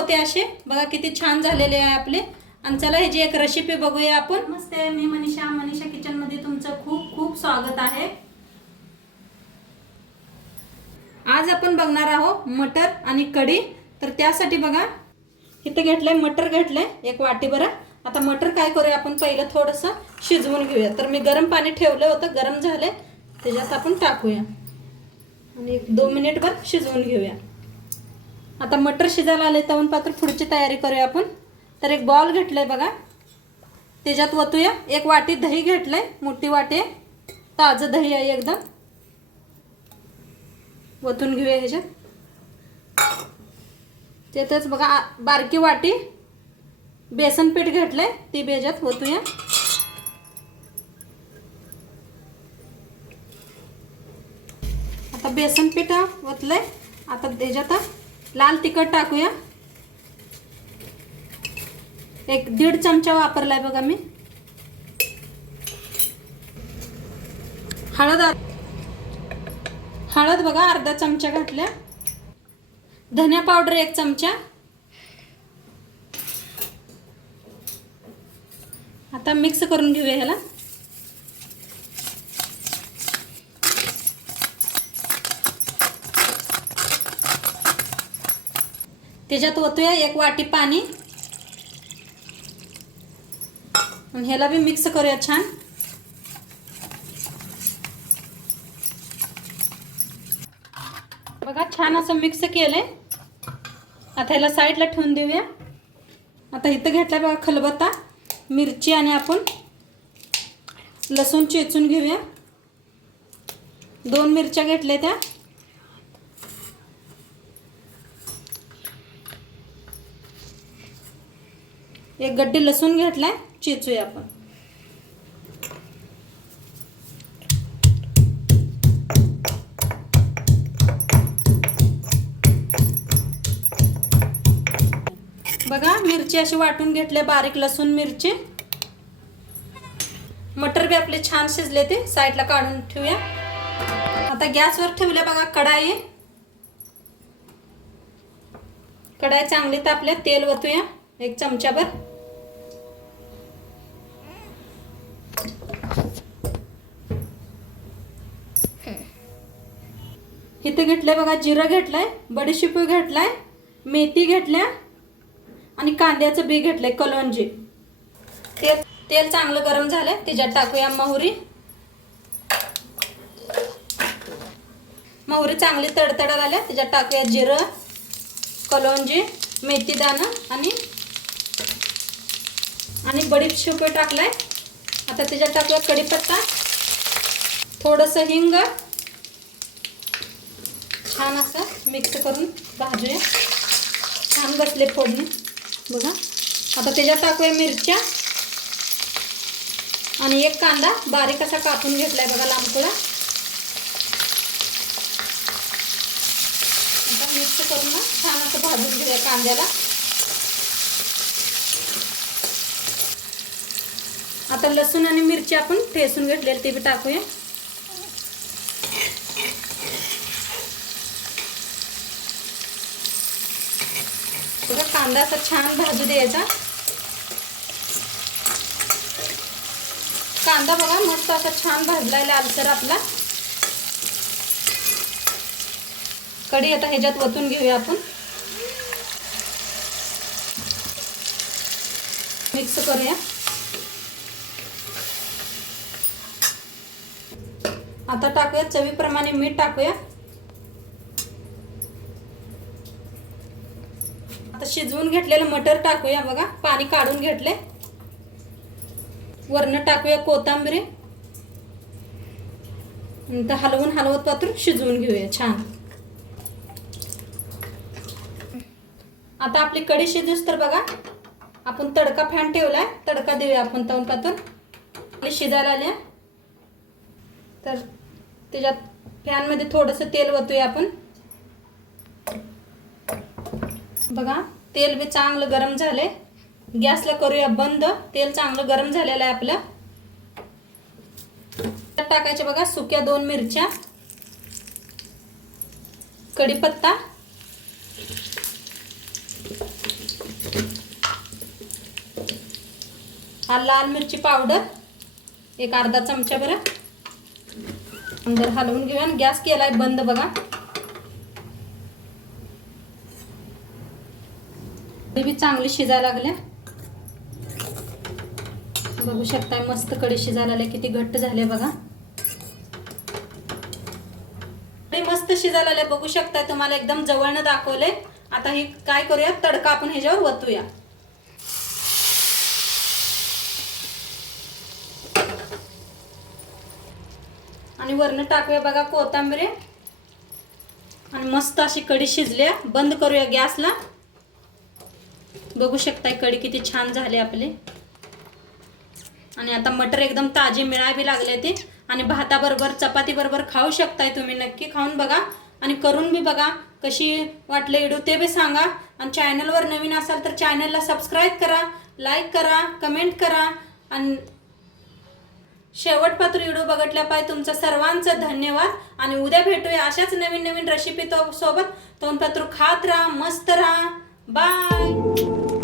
होते असे बघा किती छान झालेले आहे आपले। आणि चला ह्याची एक रेसिपी बघूया आपण। नमस्ते, मी मनीषा किचन मध्ये तुमचं खूप खूप स्वागत आहे। आज आपण बघणार आहोत मटर आणि कढी। तर त्यासाठी बघा इथे घेतलंय मटर, घेतलंय एक वाटीभर। आता मटर काय करूया आपण, पहिलं थोडंसं शिजवून घेऊया। तर मी गरम पाणी ठेवलं होतं, गरम झाले त्याच्यात आपण टाकूया आणि 2 मिनिटभर शिजवून घेऊया। आता मटर शिजायला आले तवून पात्र पुढची तयारी करूया आपण। तर एक बॉल घेतलंय बघा, त्याच्यात वतूया। एक वाटी दही घेतलंय, मोठी वाटी, ताजं दही आहे एकदम, वतून घेऊया ह्याच्यात। त्यातच बघा बारकी वाटी बेसन पीठ घेतलंय, ती ह्याच्यात वतूया। आता बेसन पीठ वतलंय, आता त्याच्यात लाल तिखट टाकूया। एक 1.5 चमचा वापरलाय बघा मी। हळद बघा अर्धा चमचा घातल्या। धनिया पावडर 1 चमचा। आता मिक्स करून घेऊया ह्याला। त्याच्यात ओतूया 1 वाटी पाणी आणि ह्याला भी मिक्स करूया छान। बघा छान असं मिक्स केलंय। आता ह्याला साईडला ठेवून देऊया। आता इथं घेतलाय बघा खलबत्ता, मिरची आणि आपण लसूण चेचून घेऊया। 2 मिरच्या घेतल्या त्या, एक गड्डी लसूण घेतलाय, चेचूया आपण। बघा मिरची अशी वाटून घेतले, बारीक लसूण मिरची। मटर भी आपले छान शिजले, ते साईडला काढून ठेवूया। आता गॅसवर ठेवले बघा कढाई। कढाई चांगली तापल्या, तेल वतूया 1 चमचाभर। इथे घेतलंय बघा जिरं घेतलंय, बडीशेप घेतलाय, मेथी घेतल्या आणि कांद्याचं बी घेतलंय कलोंजी। तेल चांगलं गरम झालंय, त्याच्यात टाकूया मोहरी। मोहरी चांगली तडतडायला आल्या, त्याच्यात टाकूया जिरं, कलोंजी, मेथी दाणा आणि बडीशेप टाकलाय। आता त्याच्यात टाकूया कढीपत्ता, थोडंसं हिंग। छान असं मिक्स करून भाजूया। छान बसले फोडणी बघा। आता त्याच्यात टाकूया मिरच्या आणि 1 कांदा बारीक असा कापून घेतलाय बघा, लांबकुळा। आता मिक्स करून छान असं भाजून घेऊया कांद्याला। आता लसूण आणि मिरची आपण ठेचून घेतलेली ते बी टाकूया। बघा कांदा असा छान भाजू द्यायचा। कांदा बघा मस्त असा छान भाजलाय लालसर आपला। कढी आता ह्याच्यात वतून घेऊया आपण, मिक्स करूया। आता टाकूया चवीप्रमाणे मीठ टाकूया। आता शिजवून घेतलेलं मटर टाकूया बघा, पाणी काढून घेतले। वरनं टाकूया कोथिंबीर। नंतर हलवत पात्र शिजवून घेऊया छान। आता आपली कढी शिजूस तर बघा आपण तडका फॅन ठेवलाय, तडका देऊया आपण तवून पात्र। शिजायला आल्या तर त्याच्यात पॅन मध्ये थोडंसं तेल वतूया आपण। बघा तेल बी चांगलं गरम झाले, गॅसला करूया बंद। तेल चांगलं गरम झालेलं आहे आपलं। टाकायचे बघा सुक्या 2 मिरच्या, कढीपत्ता, हा लाल मिरची पावडर एक अर्धा चमचा बरं. अंदर हलवून घेऊया आणि गॅस केलाय बंद बघा. ते बी चांगली शिजायला लागले. बघू शकताय मस्त कढी शिजायला लागली, किती घट्ट झाले बघा. कढी मस्त शिजायला लागले बघू शकताय, तुम्हाला एकदम जवळनं दाखवले. आता ही काय करूया, तडका आपण ह्याच्यावर वतूया. आणि वरनं टाकूया बघा कोथिंबीर. आणि मस्त अशी कढी शिजल्या. बंद करूया गॅसला. बघू शकताय कढी किती छान झाली आपली. आणि आता मटर एकदम ताजी मिळावी लागले ते. आणि भाताबरोबर चपाती बरोबर खाऊ शकताय तुम्ही. नक्की खाऊन बघा आणि करून बी बघा कशी वाटले व्हिडिओ ते बी सांगा. आणि चॅनलवर नवीन असाल तर चॅनलला सबस्क्राईब करा, लाईक करा, कमेंट करा. आणि शेवटपात्र व्हिडिओ बघितल्यापाय तुमचं सर्वांचं धन्यवाद. आणि उद्या भेटूया अशाच नवीन नवीन रेसिपी सोबत. तोंडपात्र खात राहा, मस्त राहा. बाय.